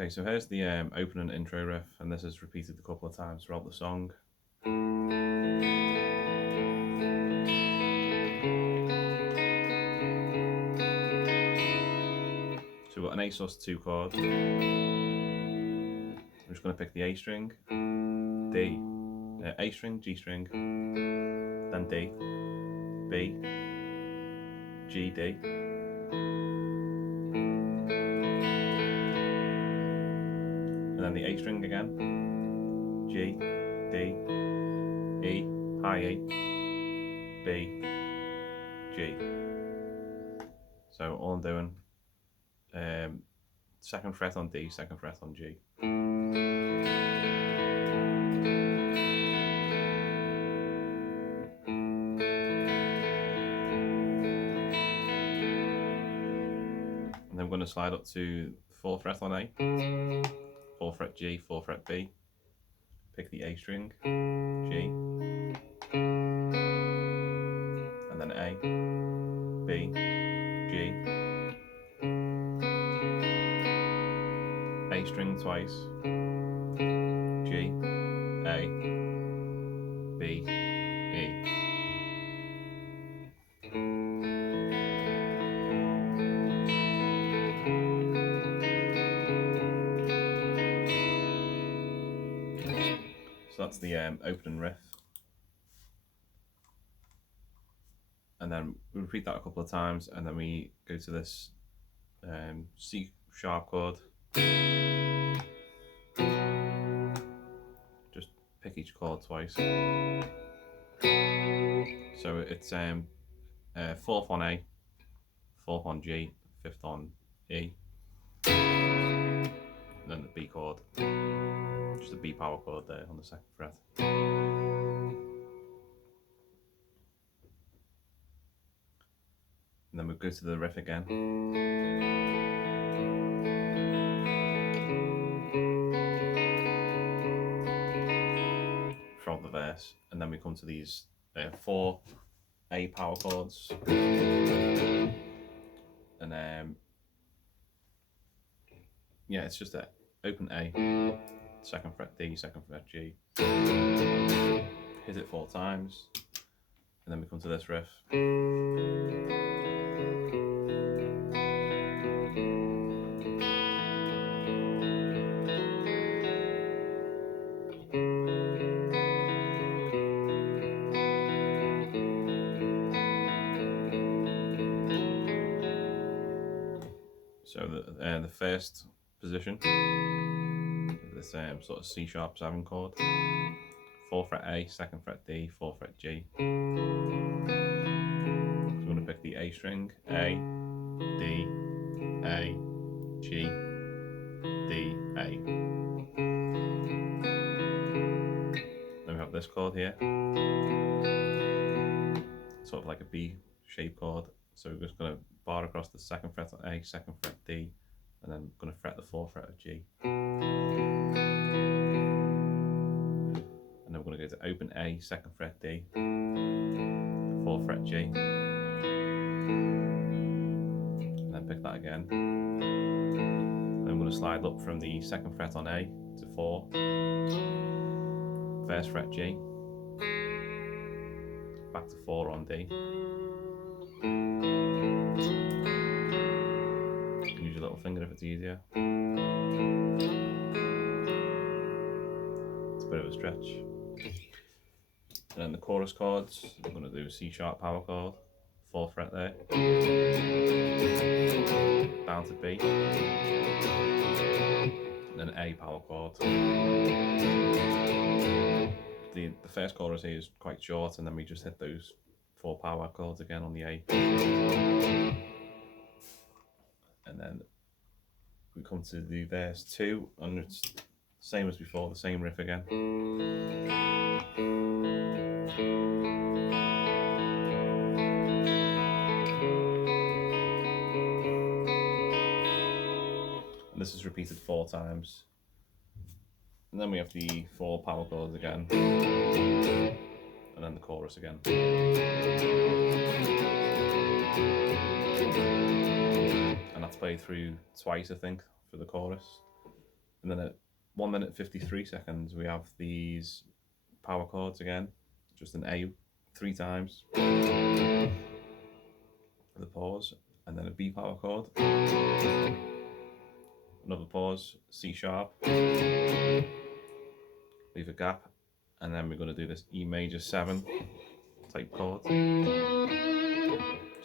Okay, so here's the open and intro riff, and this is repeated a couple of times throughout the song. So we've got an A sus2 chord. I'm just going to pick the A string, D, A string, G string, then D, B, G, D. And then the A string again, G, D, E, high E, B, G. So all I'm doing, second fret on D, second fret on G. And then I'm going to slide up to 4th fret on A, 4th fret G, 4th fret B, pick the A string, G, and then A, B, G, A string twice, G, A, B, E. So that's the opening riff. And then we repeat that a couple of times, and then we go to this C sharp chord. Just pick each chord twice. So it's 4th on A, 4th on G, 5th on E, and then the B chord. Just a B power chord there on the 2nd fret. And then we go to the riff again. Throughout the verse, and then we come to these 4 A power chords, and yeah, it's just a open A, 2nd fret D, 2nd fret G, hit it 4 times, and then we come to this riff. So the first position, this sort of C sharp 7 chord, 4th fret A, 2nd fret D, 4th fret G. So I'm going to pick the A string, A, D, A, G, D, A. Then we have this chord here, sort of like a B shaped chord. So we're just going to bar across the 2nd fret on A, 2nd fret D, and then going to fret the 4th fret of G. And then we're going to go to open A, 2nd fret D, 4th fret G, and then pick that again. Then I'm going to slide up from the 2nd fret on A to 4, 1st fret G, back to 4 on D. You can use your little finger if it's easier. It's a bit of a stretch. And then the chorus chords, I'm going to do a C sharp power chord, 4th fret there, down to B, and then A power chord. The first chorus here is quite short, and then we just hit those 4 power chords again on the A. And then we come to the verse 2, and it's same as before, the same riff again. And this is repeated 4 times. And then we have the 4 power chords again, and then the chorus again. And that's played through twice, I think, for the chorus. And then at 1 minute 53 seconds, we have these power chords again, just an A 3 times, the pause, and then a B power chord, another pause, C sharp, leave a gap, and then we're going to do this E major 7 type chord. So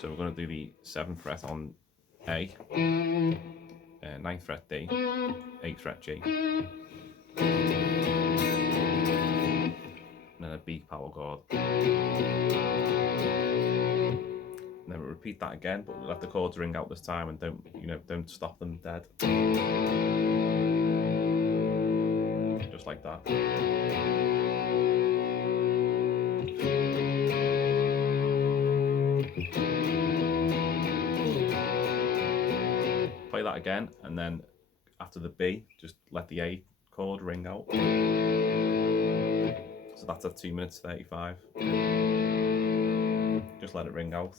we're going to do the 7th fret on A, 9th fret D, 8th fret G, and then a B power chord. And then we'll repeat that again, but we'll let the chords ring out this time and don't stop them dead. Just like that. Play that again, and then after the B, just let the A chord ring out. So that's at 2 minutes 35. Just let it ring out.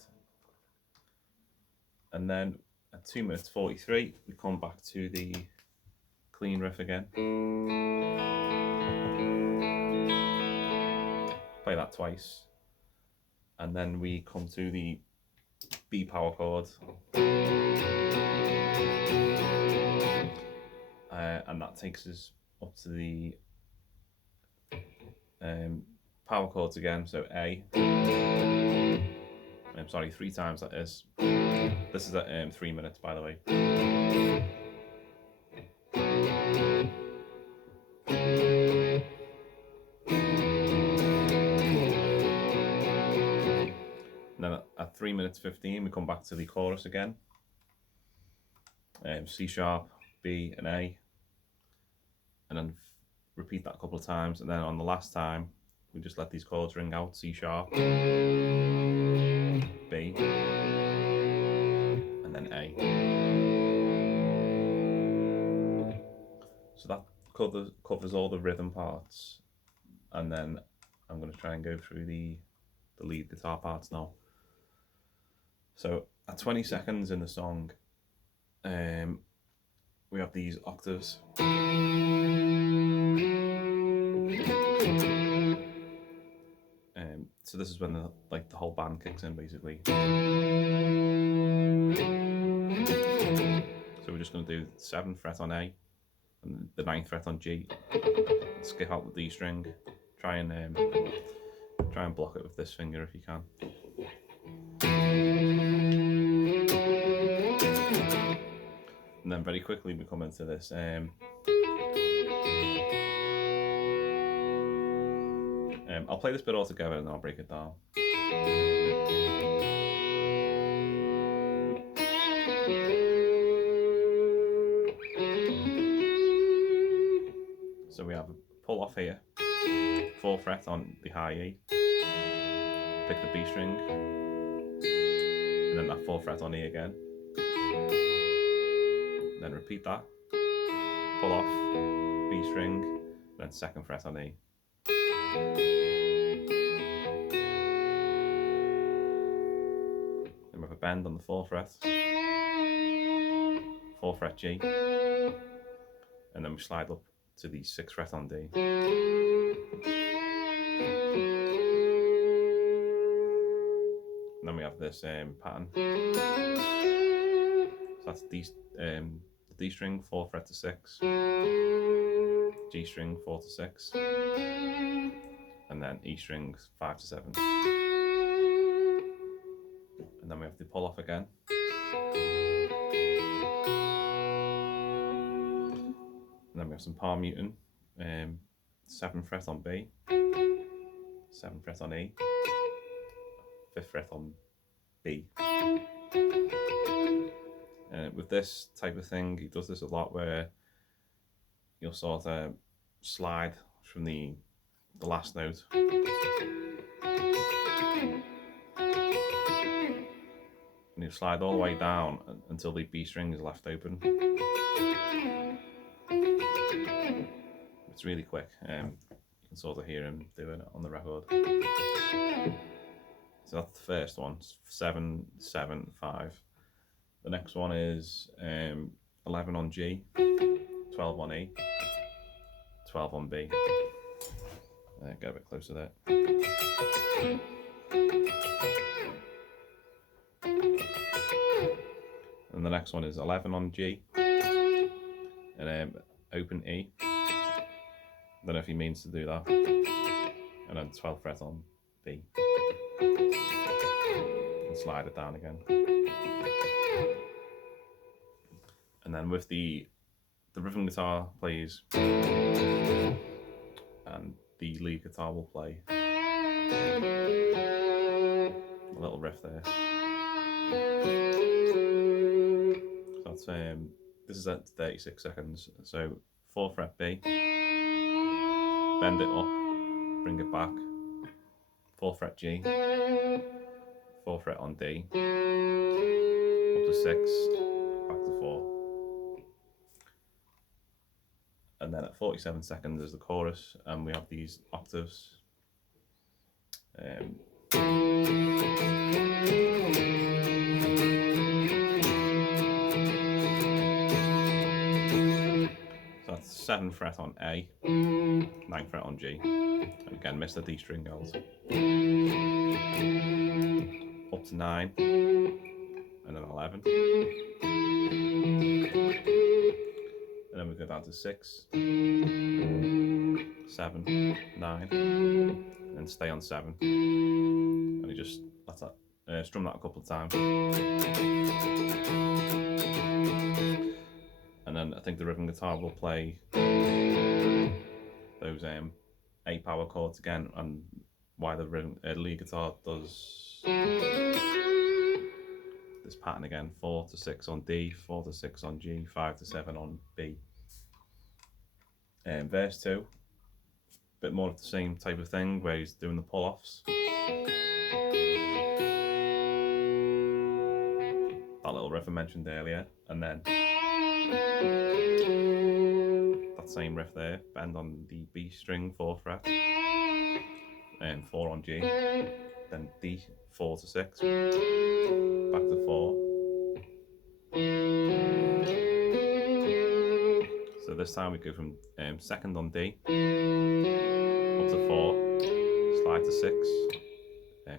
And then at 2 minutes 43, we come back to the clean riff again. Play that twice. And then we come to the B power chord. And that takes us up to the power chords again, so A. I'm sorry, 3 times that is. This is at 3 minutes, by the way. And then at 3 minutes 15, we come back to the chorus again. C sharp, B, and A. And then repeat that a couple of times. And then on the last time, we just let these chords ring out, C sharp, B, and then A. So that covers all the rhythm parts. And then I'm going to try and go through the lead guitar parts now. So at 20 seconds in the song, we have these octaves. So this is when the whole band kicks in, basically. So we're just going to do 7th fret on A and the 9th fret on G. Skip out the D string. Try and block it with this finger if you can. And then very quickly we come into this. I'll play this bit all together and then I'll break it down. So we have a pull off here, 4th fret on the high E, pick the B string, and then that 4th fret on E again. And then repeat that, pull off, B string, and then 2nd fret on E. Then we have a bend on the 4th fret, 4th fret G, and then we slide up to the 6th fret on D. And then we have this pattern. So that's D string 4th fret to 6, G string 4 to 6, and then E string 5 to 7. And then we have the pull off again. And then we have some palm muting, 7th fret on B, 7th fret on E, 5th fret on B. With this type of thing, he does this a lot where you'll sort of slide from the last note. And you slide all the way down until the B string is left open. It's really quick. You can sort of hear him doing it on the record. So that's the first one, 7, 7, 5. The next one is 11 on G, 12 12 on E, 12 on B. Get a bit closer there. And the next one is 11 on G, and open E. Don't know if he means to do that. And then 12th fret on B. And slide it down again. And then with the rhythm guitar plays, and the lead guitar will play a little riff there. So that's this is at 36 seconds. So 4th fret B, bend it up, bring it back, 4th fret G, 4th fret on D, up to 6, back to 4. And then at 47 seconds is the chorus, and we have these octaves. So that's 7th fret on A, 9th fret on G, and again miss the D string goes. Up to 9, and then 11. And then we go down to 6, 7, 9, and stay on 7. And you just strum that a couple of times. And then I think the rhythm guitar will play those A power chords again, and why the lead guitar does this pattern again: 4 to 6 on D, 4 to 6 on G, 5 to 7 on B. Verse 2, a bit more of the same type of thing, where he's doing the pull-offs. That little riff I mentioned earlier, and then that same riff there, bend on the B string, 4th fret, and 4 on G, then D, 4 to 6, back to 4. So this time we go from 2nd on D, up to 4, slide to 6,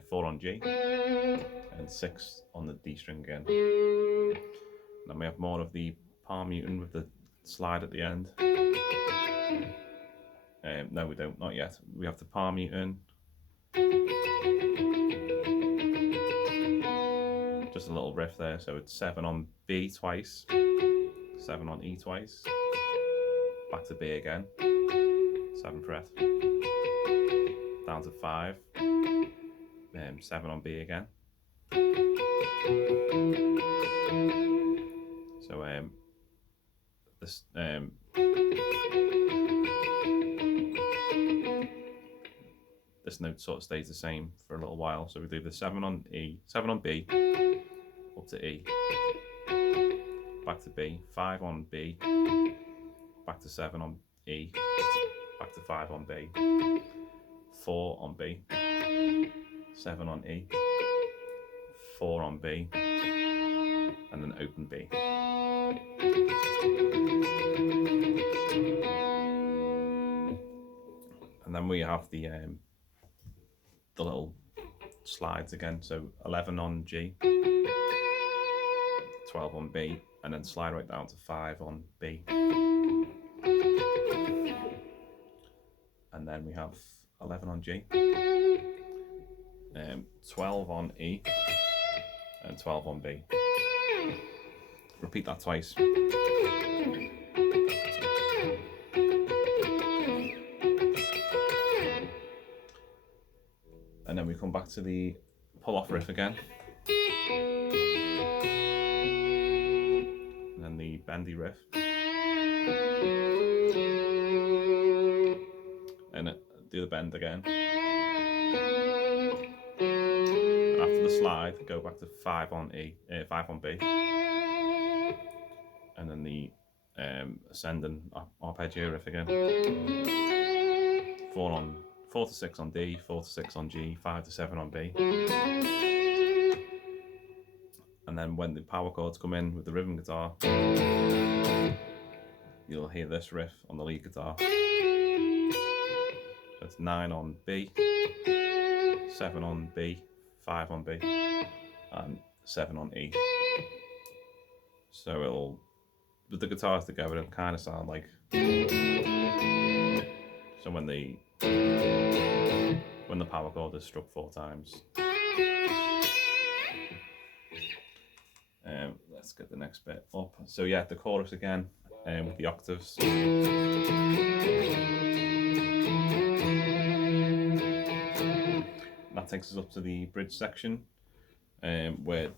4 on G, and 6 on the D string again. Then we have more of the palm muting with the slide at the end. No, we don't, not yet. We have the palm muting. Just a little riff there, so it's 7 on B twice, 7 on E twice, back to B again, 7th fret, down to 5, 7 on B again. So this this note sort of stays the same for a little while. So we do the 7 on E, 7 on B, up to E, back to B, 5 on B, back to 7 on E, back to 5 on B, 4 on B, 7 on E, 4 on B, and then open B. And then we have the little slides again. So 11 on G, 12 on B, and then slide right down to 5 on B. And then we have 11 on G, 12 on E, and 12 on B. Repeat that twice. And then we come back to the pull-off riff again. And then the bendy riff. And do the bend again. And after the slide, go back to 5 on E, 5 on B. And then the ascending arpeggio riff again. 4 to 6 on D, 4 to 6 on G, 5 to 7 on B. And then when the power chords come in with the rhythm guitar, you'll hear this riff on the lead guitar. So it's 9 on B, 7 on B, 5 on B, and 7 on E. So it'll, with the guitars together, it'll kind of sound like. So when the power chord is struck 4 times. Let's get the next bit up. So yeah, the chorus again, with the octaves. That takes us up to the bridge section, where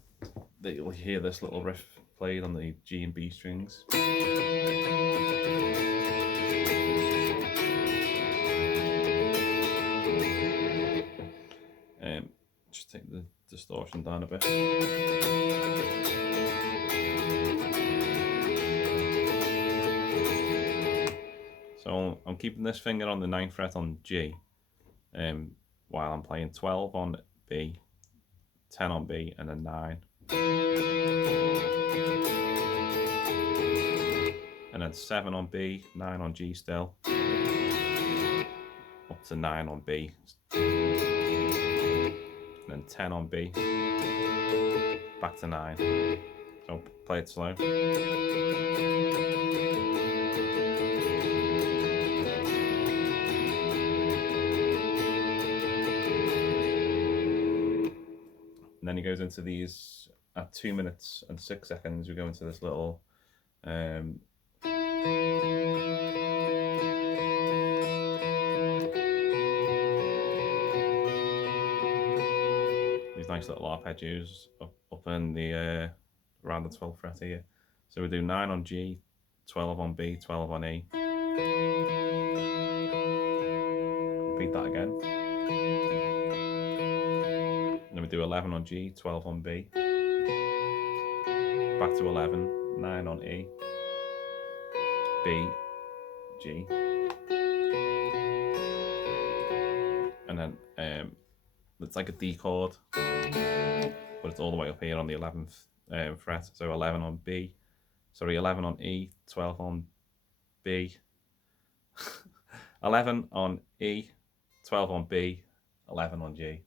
you'll hear this little riff played on the G and B strings. Just take the distortion down a bit. So I'm keeping this finger on the 9th fret on G, while I'm playing 12 on B, 10 on B, and then 9. And then 7 on B, 9 on G still, up to 9 on B, and then 10 on B, back to 9. So play it slow. And then he goes into these at 2 minutes and 6 seconds. We go into this little these nice little arpeggios up in the around the 12th fret here. So we do 9 on G, 12 on B, 12 on E. Repeat that again. Then we do 11 on G, 12 on B, back to 11, 9 on E, B, G, and then it's like a D chord, but it's all the way up here on the 11th fret. So 11 on B, sorry, 11 on E, 12 on B, 11 on E, 12 on B, 11 on G.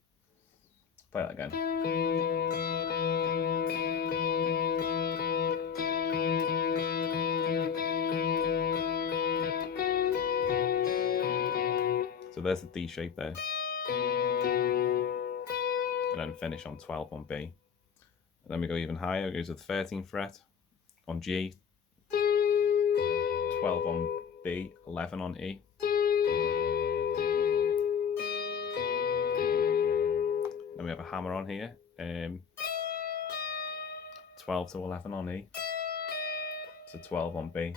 Play that again. So there's the D shape there. And then finish on 12 on B. And then we go even higher, it goes to the 13th fret on G, 12 on B, 11 on E. Then we have a hammer on here, 12 to 11 on E, to 12 on B.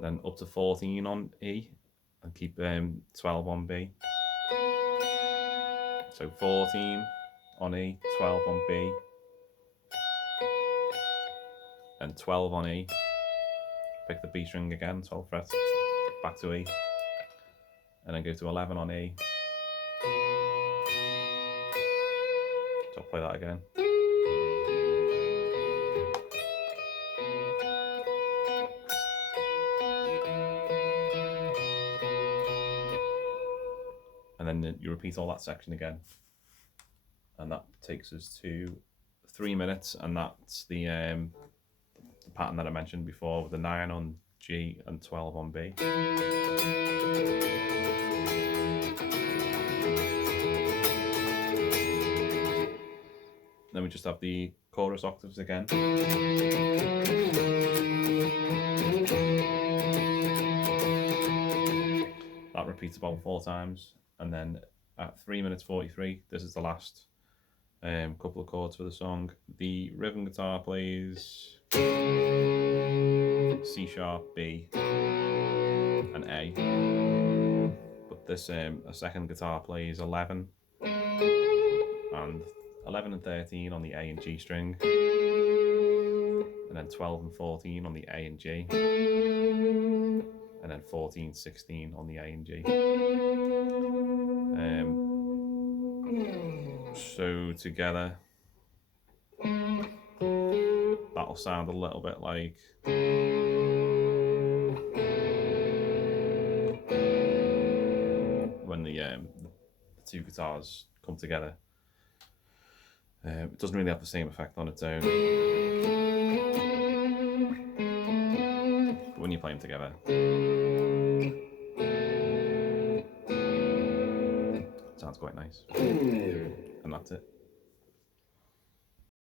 Then up to 14 on E, and keep 12 on B. So 14 on E, 12 on B, and 12 on E. Pick the B string again, 12 frets, back to E, and then go to 11 on E. So I'll play that again. And then you repeat all that section again. And that takes us to 3 minutes, and that's the pattern that I mentioned before with the 9 on G and 12 on B. Then we just have the chorus octaves again. That repeats about 4 times, and then at 3 minutes 43, this is the last couple of chords for the song. The rhythm guitar plays C sharp, B, and A. But this a second guitar plays 11 and 13 on the A and G string, and then 12 and 14 on the A and G, and then 14, 16 on the A and G. So together that'll sound a little bit like when the two guitars come together. It doesn't really have the same effect on its own, but when you play them together, it sounds quite nice. And that's it.